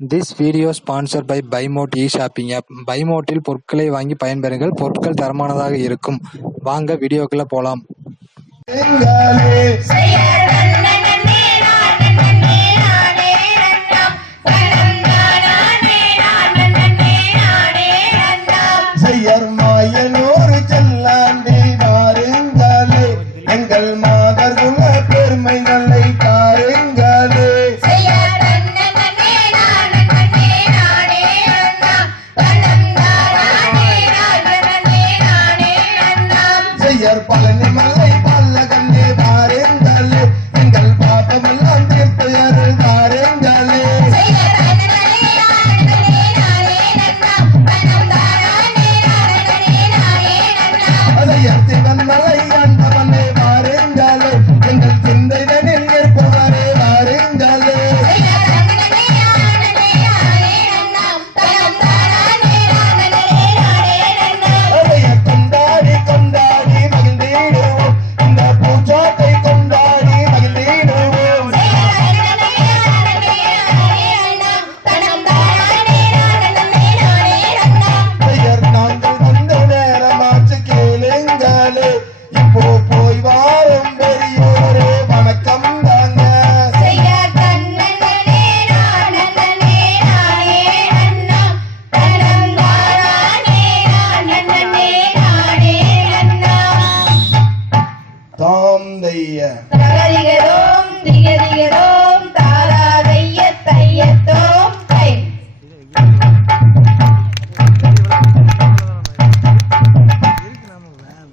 This video sponsor by பைமோட் e shopping app பைமோட்டில் பொருட்களை வாங்கி பயன்பெறுங்கள். பொருட்கள் தரமானதாக இருக்கும். வாங்க வீடியோக்குள்ள போலாம்.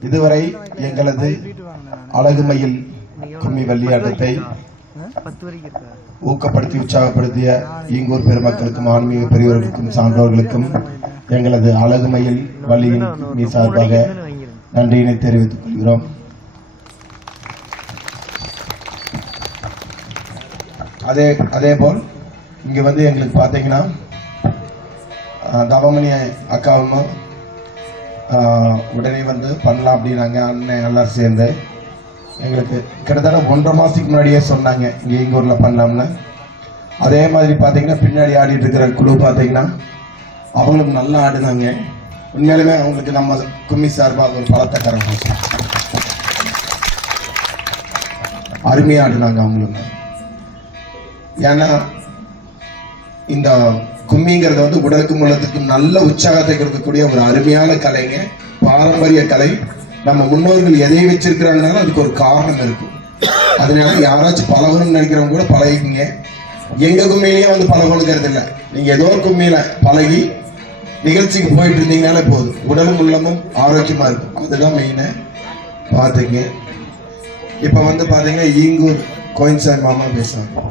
இதுவரை எங்களது அழகுமையில் கும்மி விளையாட்டத்தை ஊக்கப்படுத்தி உற்சாகப்படுத்திய இங்கூர் பெருமக்களுக்கும் ஆன்மீக பெரியவர்களுக்கும் சான்றோர்களுக்கும் எங்களது அழகுமையில் வள்ளியின் சார்பாக நன்றியினை தெரிவித்துக் கொள்கிறோம். அதே அதே போல் இங்க வந்து எங்களுக்கு பார்த்தீங்கன்னா தவமணி அக்காவும் உடனே வந்து பண்ணலாம் அப்படின்னாங்க அண்ணன் எல்லாரும் சேர்ந்து. எங்களுக்கு கிட்டத்தட்ட ஒன்றரை மாசத்துக்கு முன்னாடியே சொன்னாங்க இங்கே எங்கள் ஊரில் பண்ணலாம்னு. அதே மாதிரி பார்த்தீங்கன்னா பின்னாடி ஆடிட்டு இருக்கிற குழு பார்த்தீங்கன்னா அவங்களும் நல்லா ஆடினாங்க. உண்மையிலுமே அவங்களுக்கு நம்ம கும்மி சார்பாக ஒரு பலத்தை கரணும் அருமையாக ஆடினாங்க அவங்களும். ஏன்னா இந்த கும்மிங்கிறது வந்து உடலுக்கும் உள்ளத்துக்கும் நல்ல உற்சாகத்தை கொடுக்கக்கூடிய ஒரு அருமையான கலைங்க. பாரம்பரிய கலை. நம்ம முன்னோர்கள் எதை வச்சிருக்கிறாங்கனாலும் அதுக்கு ஒரு காரணம் இருக்கும் அதனால யாராச்சும் பழகணும்னு நினைக்கிறவங்க கூட பழகிக்குங்க. எங்க கும்மியிலேயே வந்து பழகணுங்கிறது இல்லை. நீங்க ஏதோ ஒரு கும்மியில பழகி நிகழ்ச்சிக்கு போயிட்டு இருந்தீங்கனாலே போதும். உடலும் உள்ளமும் ஆரோக்கியமா இருக்கும். அதுதான் மெயினு பார்த்துங்க இப்ப வந்து பாத்தீங்கன்னா ஈங்கூர் கோயின்சாமி மாமா பேசுவாங்க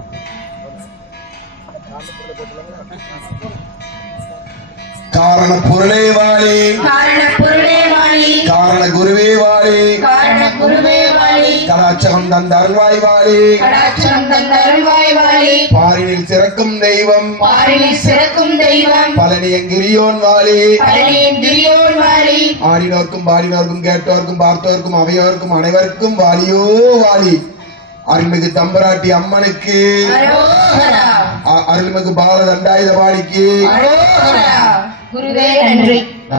காரண பொருளே வாழி காரண பொருளே வாழி காரண குருவே வாழி காரண குருவே வாழி கலாச்சகம் தந்த அருள்வாய் வாழி கடாட்சம் தந்த அருள்வாய் வாழி பாரினில் சிறக்கும் தெய்வம். பாரினில் சிறக்கும் தெய்வம். பழனி எங்கிரியோன் வாழி பழனியின் திரியோன் வாழி ஆடினோர்க்கும் பாடினோர்க்கும் கேட்டோர்க்கும் பார்த்தோர்க்கும் அவையோர்க்கும் அனைவருக்கும் வாலியோ வாலி. அருள்மிகு தம்பராட்டி அம்மனுக்கு. அருள்மிகு பால தண்டாயுத குருவே நன்றி